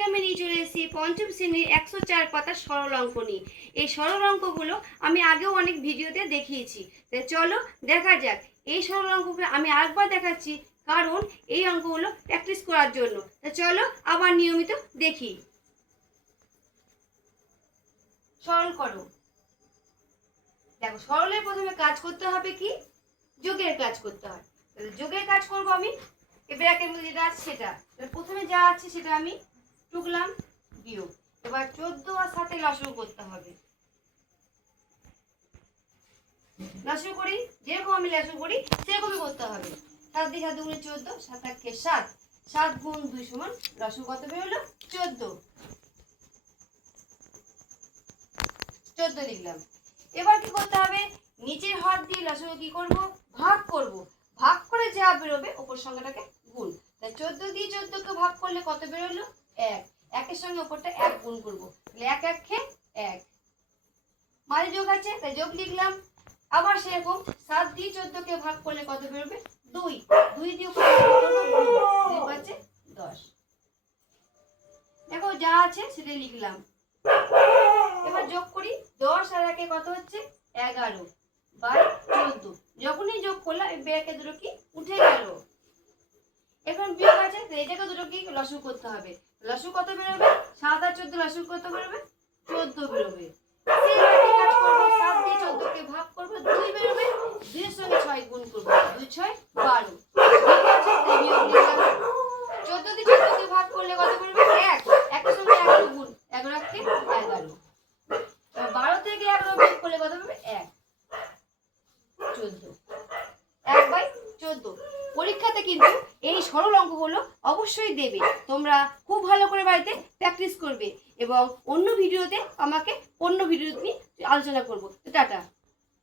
আজকে আমি নিয়ে চলে এসেছি পঞ্চম শ্রেণীর 104 পাতার সরল অঙ্ক নিয়ে। এই সরল অঙ্কগুলো আমি আগেও অনেক ভিডিওতে দেখিয়েছি। তাই চলো দেখা যাক। এই সরল অঙ্কগুলো আমি আরেকবার দেখাচ্ছি, কারণ এই অঙ্কগুলো প্র্যাকটিস করার জন্য। তাই চলো আবার নিয়মিত দেখি। সরল করো। দেখো, সরলের প্রথমে কাজ করতে হবে কি? যোগের কাজ করতে হয়। তাহলে যোগের কাজ করব আমি। এই ব্র্যাকেটের মধ্যে যেটা আছে সেটা, প্রথমে যা আছে সেটা আমি টুকলাম, বিয়োগ। এবার 14 আর 7 লসাগু করতে হবে। লসাগু করি, যেরকম আমি লসাগু করি সেরকমই করতে হবে। 7 দিয়ে 7 গুণে 14, 7 8 7, 7 গুণ 2 সমান লসাগু কত বেরোলো? 14। 14 লিখলাম। এবার কি করতে হবে? নিচের হাত দিয়ে লসাগু কি করব? ভাগ করব। ভাগ করে যা বেরোবে উপর সংখ্যাটাকে গুণ। তাই 14 দিয়ে 14 কে ভাগ করলে কত বেরোলো? 1। 1 এর সঙ্গে উপরটা 1 গুণ করব। তাহলে 1 1 কে 1। মাঝে যোগ আছে তাই যোগ লিখলাম। আবার সেরকম 7 দিয়ে 14 কে ভাগ করলে কত বেরোবে? 2। 2 দিয়ে উপর করব গুণ। 2 পাঁচে 10। দেখো যা আছে সেটা লিখলাম। এবার যোগ করি। 10 আর 1 কত হচ্ছে? 11 বাই 14। যখনই যোগ করলাম এই ব্র্যাকেট দুটো কি উঠে গেল। এখন বিয়োগ আছে তো এটাকে দুটো কি লসাগু করতে হবে। লসাগু কত বেরোবে? 7 আর 14 লসাগু কত বেরোবে? 14 বেরোবে। সেম একই কাজ করব। 7 দিয়ে 14 কে ভাগ করব, 2 বেরোবে। 2 এর সঙ্গে 6 গুণ করব। 2 6 12। বিয়োগ আছে তাই বিয়োগ লিখলাম। 14 দিয়ে 14 কে ভাগ করলে কত বেরোবে? 1। 1 এর সঙ্গে 11 গুণ। 11 কে 11। 12 থেকে 11 বিয়োগ করলে কত হবে? 1। 14। 1 বাই 14। পরীক্ষাতে কিন্তু এই সরল অঙ্কগুলো অবশ্যই দেবে। তোমরা খুব ভালো করে বাড়িতে প্র্যাকটিস করবে এবং অন্য ভিডিওতে আমাকে অন্য ভিডিও নিয়ে আলোচনা করব। টাটা।